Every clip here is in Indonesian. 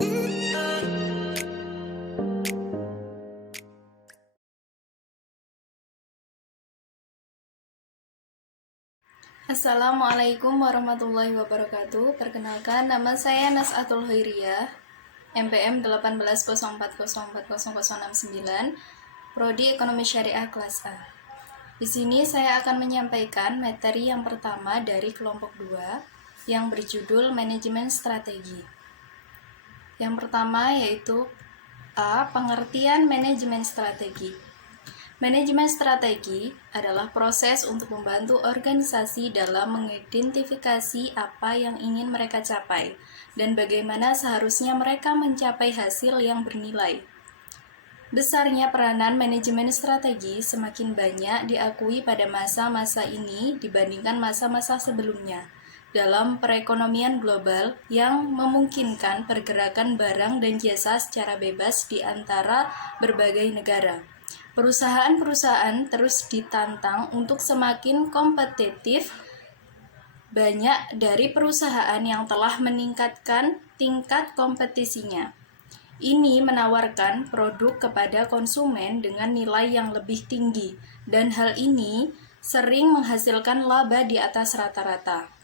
Assalamualaikum warahmatullahi wabarakatuh. Perkenalkan, nama saya Nas'atul Khairiyah, MPM 1804040069, Prodi Ekonomi Syariah kelas A. Di sini saya akan menyampaikan materi yang pertama dari kelompok 2 yang berjudul Manajemen Strategi. Yang pertama yaitu A. Pengertian manajemen strategi. Manajemen strategi adalah proses untuk membantu organisasi dalam mengidentifikasi apa yang ingin mereka capai dan bagaimana seharusnya mereka mencapai hasil yang bernilai. Besarnya peranan manajemen strategi semakin banyak diakui pada masa-masa ini dibandingkan masa-masa sebelumnya dalam perekonomian global yang memungkinkan pergerakan barang dan jasa secara bebas di antara berbagai negara. Perusahaan-perusahaan terus ditantang untuk semakin kompetitif. Banyak dari perusahaan yang telah meningkatkan tingkat kompetisinya. Ini menawarkan produk kepada konsumen dengan nilai yang lebih tinggi, dan hal ini sering menghasilkan laba di atas rata-rata.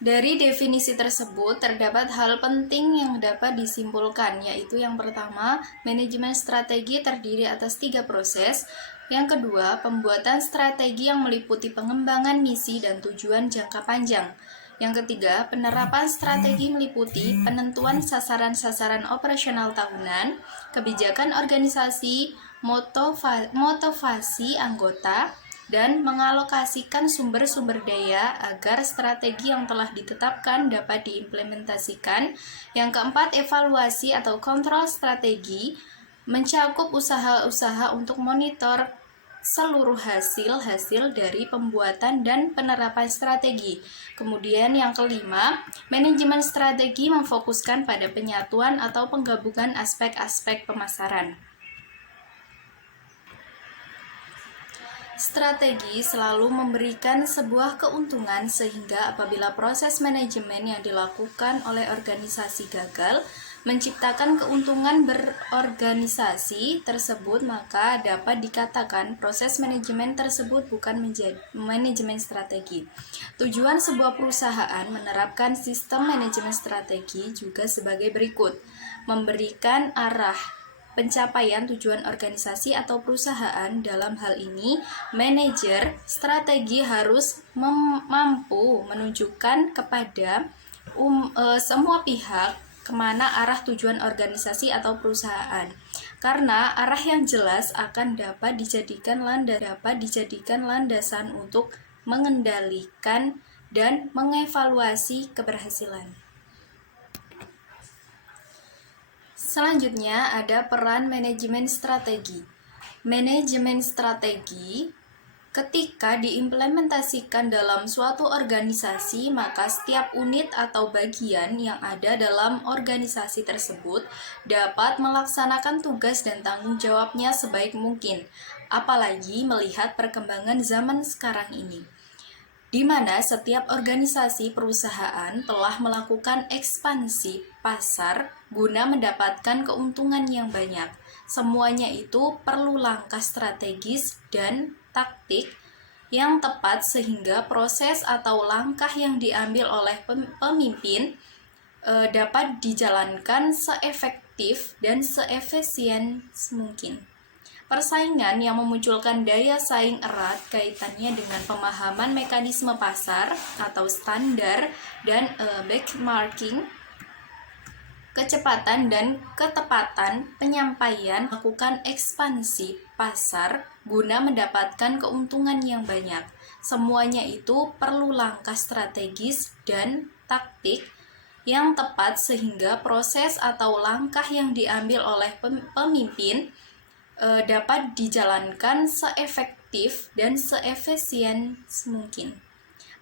Dari definisi tersebut, terdapat hal penting yang dapat disimpulkan, yaitu yang pertama, manajemen strategi terdiri atas 3 proses. Yang kedua, pembuatan strategi yang meliputi pengembangan misi dan tujuan jangka panjang. Yang ketiga, penerapan strategi meliputi penentuan sasaran-sasaran operasional tahunan, kebijakan organisasi, motivasi anggota, dan mengalokasikan sumber-sumber daya agar strategi yang telah ditetapkan dapat diimplementasikan. Yang keempat, evaluasi atau kontrol strategi mencakup usaha-usaha untuk monitor seluruh hasil dari pembuatan dan penerapan strategi. Kemudian yang kelima, manajemen strategi memfokuskan pada penyatuan atau penggabungan aspek-aspek pemasaran. Strategi selalu memberikan sebuah keuntungan sehingga apabila proses manajemen yang dilakukan oleh organisasi gagal menciptakan keuntungan berorganisasi tersebut, maka dapat dikatakan proses manajemen tersebut bukan manajemen strategi. Tujuan sebuah perusahaan menerapkan sistem manajemen strategi juga sebagai berikut: memberikan arah pencapaian tujuan organisasi atau perusahaan. Dalam hal ini, manajer strategi harus mampu menunjukkan kepada semua pihak kemana arah tujuan organisasi atau perusahaan, karena arah yang jelas akan dapat dijadikan landasan untuk mengendalikan dan mengevaluasi keberhasilan. Selanjutnya ada peran manajemen strategi. Manajemen strategi ketika diimplementasikan dalam suatu organisasi, maka setiap unit atau bagian yang ada dalam organisasi tersebut dapat melaksanakan tugas dan tanggung jawabnya sebaik mungkin, apalagi melihat perkembangan zaman sekarang ini, di mana setiap organisasi perusahaan telah melakukan ekspansi pasar guna mendapatkan keuntungan yang banyak. Semuanya itu perlu langkah strategis dan taktik yang tepat sehingga proses atau langkah yang diambil oleh pemimpin dapat dijalankan seefektif dan seefisien mungkin. Persaingan yang memunculkan daya saing erat kaitannya dengan pemahaman mekanisme pasar atau standar dan benchmarking, kecepatan dan ketepatan penyampaian melakukan ekspansi pasar guna mendapatkan keuntungan yang banyak. Semuanya itu perlu langkah strategis dan taktik yang tepat sehingga proses atau langkah yang diambil oleh pemimpin dapat dijalankan seefektif dan seefisien mungkin.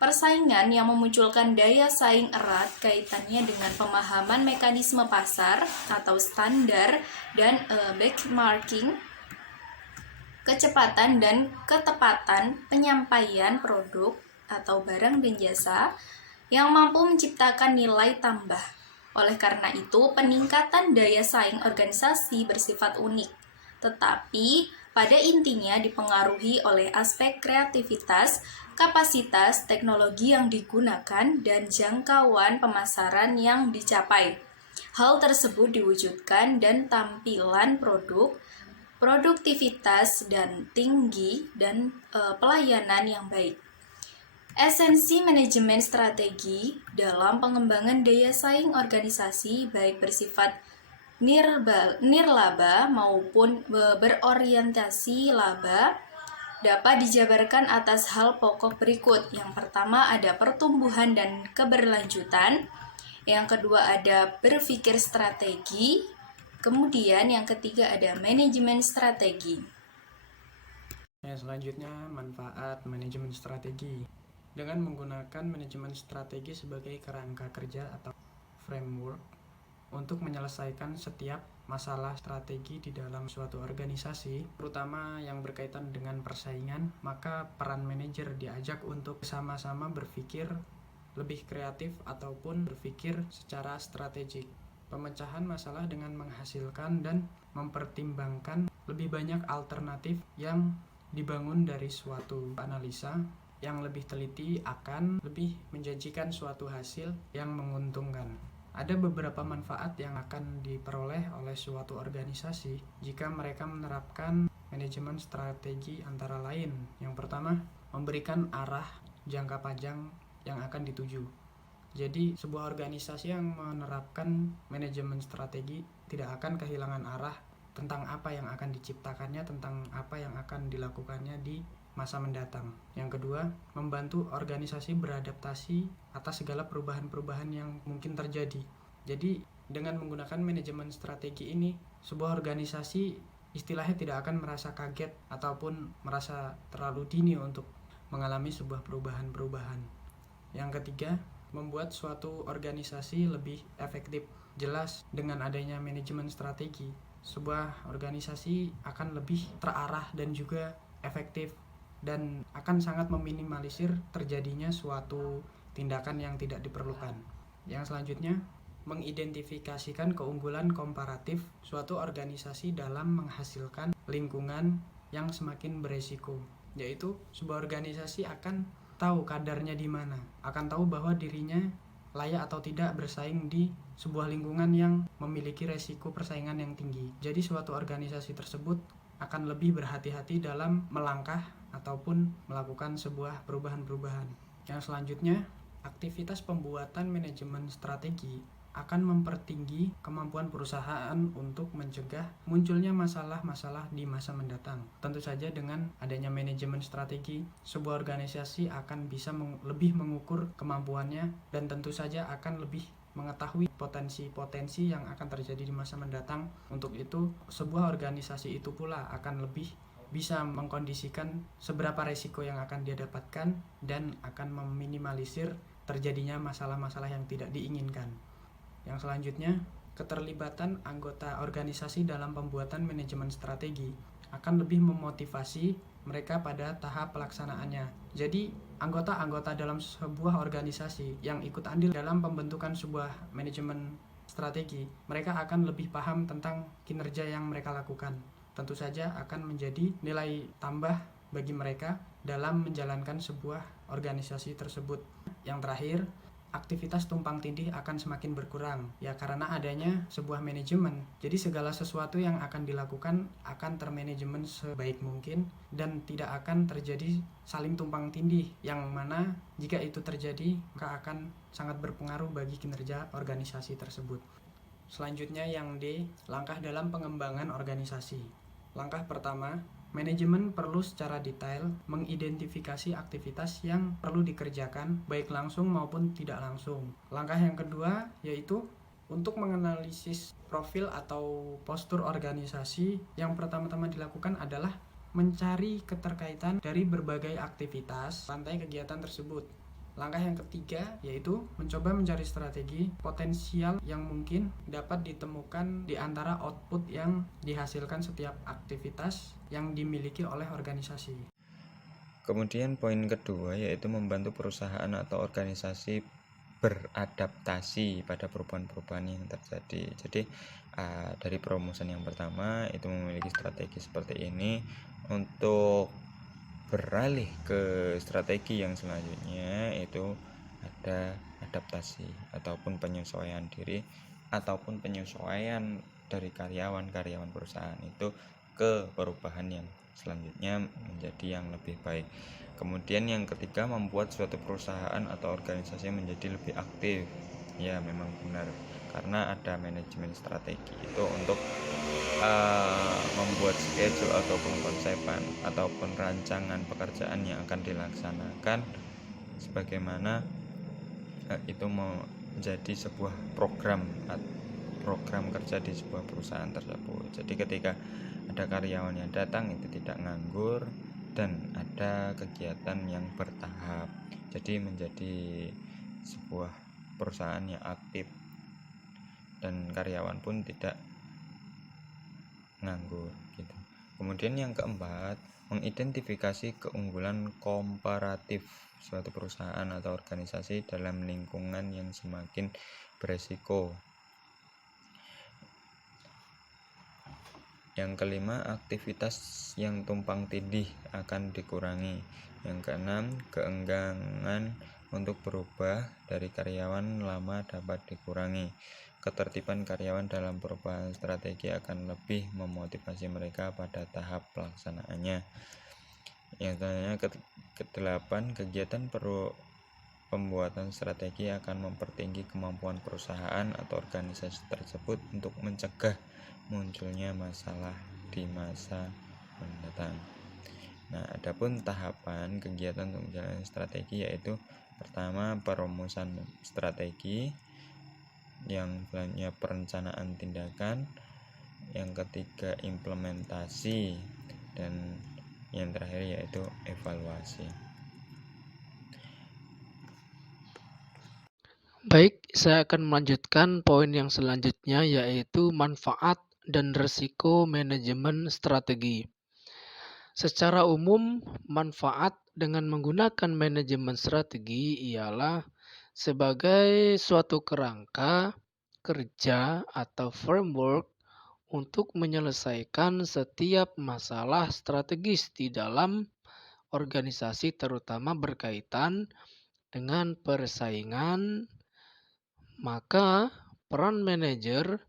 Persaingan yang memunculkan daya saing erat kaitannya dengan pemahaman mekanisme pasar atau standar dan benchmarking, kecepatan dan ketepatan penyampaian produk atau barang dan jasa yang mampu menciptakan nilai tambah. Oleh karena itu, peningkatan daya saing organisasi bersifat unik, tetapi pada intinya dipengaruhi oleh aspek kreativitas, kapasitas, teknologi yang digunakan, dan jangkauan pemasaran yang dicapai. Hal tersebut diwujudkan dan tampilan produk, produktivitas dan tinggi, dan pelayanan yang baik. Esensi manajemen strategi dalam pengembangan daya saing organisasi baik bersifat nirlaba maupun berorientasi laba dapat dijabarkan atas hal pokok berikut. Yang pertama ada pertumbuhan dan keberlanjutan. Yang kedua ada berpikir strategi. Kemudian yang ketiga ada manajemen strategi. Selanjutnya manfaat manajemen strategi. Dengan menggunakan manajemen strategi sebagai kerangka kerja atau framework untuk menyelesaikan setiap masalah strategi di dalam suatu organisasi, terutama yang berkaitan dengan persaingan, maka peran manajer diajak untuk sama-sama berpikir lebih kreatif ataupun berpikir secara strategik. Pemecahan masalah dengan menghasilkan dan mempertimbangkan lebih banyak alternatif yang dibangun dari suatu analisa yang lebih teliti akan lebih menjanjikan suatu hasil yang menguntungkan. Ada beberapa manfaat yang akan diperoleh oleh suatu organisasi jika mereka menerapkan manajemen strategi antara lain. Yang pertama, memberikan arah jangka panjang yang akan dituju. Jadi, sebuah organisasi yang menerapkan manajemen strategi tidak akan kehilangan arah tentang apa yang akan diciptakannya, tentang apa yang akan dilakukannya di masa mendatang. Yang kedua, membantu organisasi beradaptasi atas segala perubahan-perubahan yang mungkin terjadi. Jadi, dengan menggunakan manajemen strategi ini, sebuah organisasi istilahnya tidak akan merasa kaget ataupun merasa terlalu dini untuk mengalami sebuah perubahan-perubahan. Yang ketiga, membuat suatu organisasi lebih efektif. Jelas, dengan adanya manajemen strategi, sebuah organisasi akan lebih terarah dan juga efektif, dan akan sangat meminimalisir terjadinya suatu tindakan yang tidak diperlukan. Yang selanjutnya, mengidentifikasikan keunggulan komparatif suatu organisasi dalam menghasilkan lingkungan yang semakin beresiko, yaitu sebuah organisasi akan tahu kadarnya di mana, akan tahu bahwa dirinya layak atau tidak bersaing di sebuah lingkungan yang memiliki resiko persaingan yang tinggi. Jadi suatu organisasi tersebut akan lebih berhati-hati dalam melangkah ataupun melakukan sebuah perubahan-perubahan. Yang selanjutnya, aktivitas pembuatan manajemen strategi akan mempertinggi kemampuan perusahaan untuk mencegah munculnya masalah-masalah di masa mendatang. Tentu saja dengan adanya manajemen strategi, sebuah organisasi akan bisa lebih mengukur kemampuannya dan tentu saja akan lebih mengetahui potensi-potensi yang akan terjadi di masa mendatang. Untuk itu, sebuah organisasi itu pula akan lebih bisa mengkondisikan seberapa resiko yang akan dia dapatkan dan akan meminimalisir terjadinya masalah-masalah yang tidak diinginkan. Yang selanjutnya, keterlibatan anggota organisasi dalam pembuatan manajemen strategi akan lebih memotivasi mereka pada tahap pelaksanaannya. Jadi, anggota-anggota dalam sebuah organisasi yang ikut andil dalam pembentukan sebuah manajemen strategi, mereka akan lebih paham tentang kinerja yang mereka lakukan. Tentu saja akan menjadi nilai tambah bagi mereka dalam menjalankan sebuah organisasi tersebut. Yang terakhir, aktivitas tumpang tindih akan semakin berkurang, ya karena adanya sebuah manajemen. Jadi segala sesuatu yang akan dilakukan akan termanajemen sebaik mungkin dan tidak akan terjadi saling tumpang tindih, yang mana jika itu terjadi maka akan sangat berpengaruh bagi kinerja organisasi tersebut. Selanjutnya yang D, langkah dalam pengembangan organisasi. Langkah pertama, manajemen perlu secara detail mengidentifikasi aktivitas yang perlu dikerjakan baik langsung maupun tidak langsung. Langkah yang kedua yaitu untuk menganalisis profil atau postur organisasi. Yang pertama-tama dilakukan adalah mencari keterkaitan dari berbagai aktivitas rantai kegiatan tersebut. Langkah yang ketiga yaitu mencoba mencari strategi potensial yang mungkin dapat ditemukan di antara output yang dihasilkan setiap aktivitas yang dimiliki oleh organisasi. Kemudian poin kedua yaitu membantu perusahaan atau organisasi beradaptasi pada perubahan-perubahan yang terjadi. Jadi dari perumusan yang pertama itu memiliki strategi seperti ini. Untuk beralih ke strategi yang selanjutnya itu ada adaptasi ataupun penyesuaian diri ataupun penyesuaian dari karyawan perusahaan itu ke perubahan yang selanjutnya menjadi yang lebih baik. Kemudian yang ketiga, membuat suatu perusahaan atau organisasi menjadi lebih aktif. Ya, memang benar, karena ada manajemen strategi itu untuk membuat schedule ataupun konsepan ataupun rancangan pekerjaan yang akan dilaksanakan sebagaimana itu menjadi sebuah program kerja di sebuah perusahaan tersebut. Jadi ketika ada karyawan yang datang itu tidak nganggur dan ada kegiatan yang bertahap. Jadi menjadi sebuah perusahaan yang aktif dan karyawan pun tidak nganggur gitu. Kemudian yang keempat, mengidentifikasi keunggulan komparatif suatu perusahaan atau organisasi dalam lingkungan yang semakin beresiko. Yang kelima, aktivitas yang tumpang tindih akan dikurangi. Yang keenam, keengganan untuk berubah dari karyawan lama dapat dikurangi. Ketertiban karyawan dalam perubahan strategi akan lebih memotivasi mereka pada tahap pelaksanaannya. Yang terakhir, kedelapan, kegiatan pembuatan strategi akan mempertinggi kemampuan perusahaan atau organisasi tersebut untuk mencegah munculnya masalah di masa mendatang. Nah, adapun tahapan kegiatan untuk menjalankan strategi yaitu pertama, perumusan strategi, yang selanjutnya perencanaan tindakan, yang ketiga implementasi, dan yang terakhir yaitu evaluasi. Baik, saya akan melanjutkan poin yang selanjutnya yaitu manfaat dan risiko manajemen strategi. Secara umum, manfaat dengan menggunakan manajemen strategi ialah sebagai suatu kerangka kerja atau framework untuk menyelesaikan setiap masalah strategis di dalam organisasi, terutama berkaitan dengan persaingan. Maka peran manajer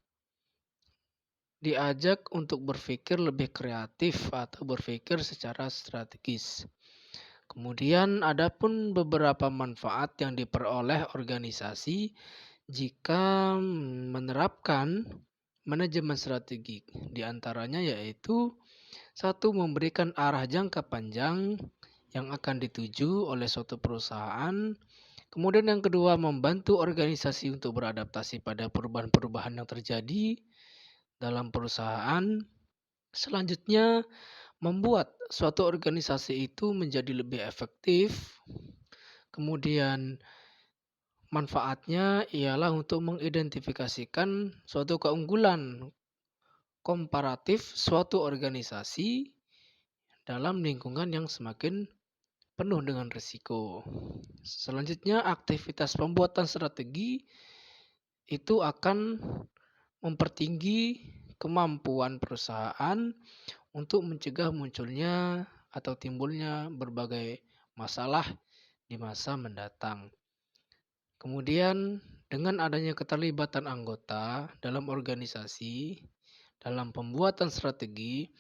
diajak untuk berpikir lebih kreatif atau berpikir secara strategis. Kemudian ada pun beberapa manfaat yang diperoleh organisasi jika menerapkan manajemen strategi. Di antaranya yaitu satu, memberikan arah jangka panjang yang akan dituju oleh suatu perusahaan. Kemudian yang kedua, membantu organisasi untuk beradaptasi pada perubahan-perubahan yang terjadi dalam perusahaan. Selanjutnya, membuat suatu organisasi itu menjadi lebih efektif. Kemudian manfaatnya ialah untuk mengidentifikasikan suatu keunggulan komparatif suatu organisasi dalam lingkungan yang semakin penuh dengan risiko. Selanjutnya, aktivitas pembuatan strategi itu akan mempertinggi kemampuan perusahaan untuk mencegah munculnya atau timbulnya berbagai masalah di masa mendatang. Kemudian, dengan adanya keterlibatan anggota dalam organisasi, dalam pembuatan strategi,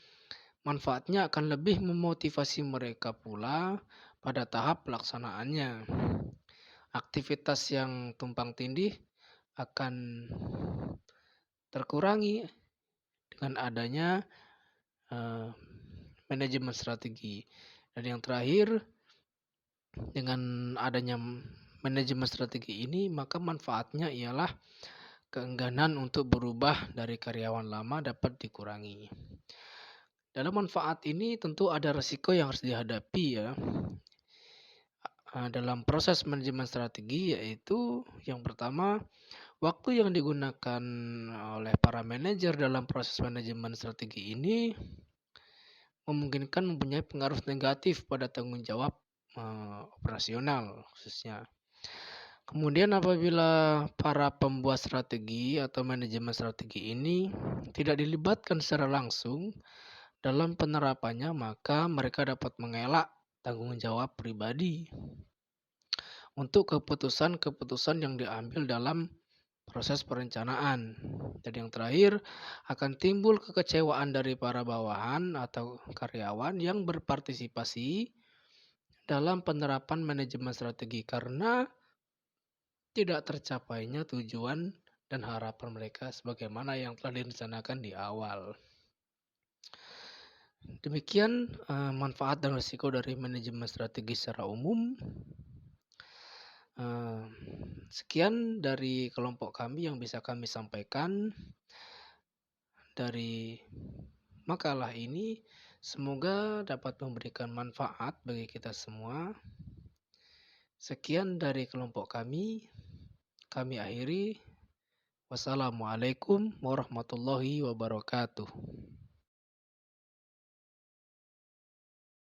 manfaatnya akan lebih memotivasi mereka pula pada tahap pelaksanaannya. Aktivitas yang tumpang tindih akan terkurangi dengan adanya manajemen strategi. Dan yang terakhir, dengan adanya manajemen strategi ini, maka manfaatnya ialah keengganan untuk berubah dari karyawan lama dapat dikurangi. Dalam manfaat ini tentu ada risiko yang harus dihadapi ya. Dalam proses manajemen strategi yaitu yang pertama, waktu yang digunakan oleh para manajer dalam proses manajemen strategi ini memungkinkan mempunyai pengaruh negatif pada tanggung jawab operasional khususnya. Kemudian apabila para pembuat strategi atau manajemen strategi ini tidak dilibatkan secara langsung dalam penerapannya, maka mereka dapat mengelak tanggung jawab pribadi untuk keputusan-keputusan yang diambil dalam proses perencanaan. Dan yang terakhir, akan timbul kekecewaan dari para bawahan atau karyawan yang berpartisipasi dalam penerapan manajemen strategi karena tidak tercapainya tujuan dan harapan mereka sebagaimana yang telah direncanakan di awal. Demikian manfaat dan risiko dari manajemen strategi secara umum. Sekian dari kelompok kami yang bisa kami sampaikan dari makalah ini. Semoga dapat memberikan manfaat bagi kita semua. Sekian dari kelompok kami. Kami akhiri. Wassalamualaikum warahmatullahi wabarakatuh.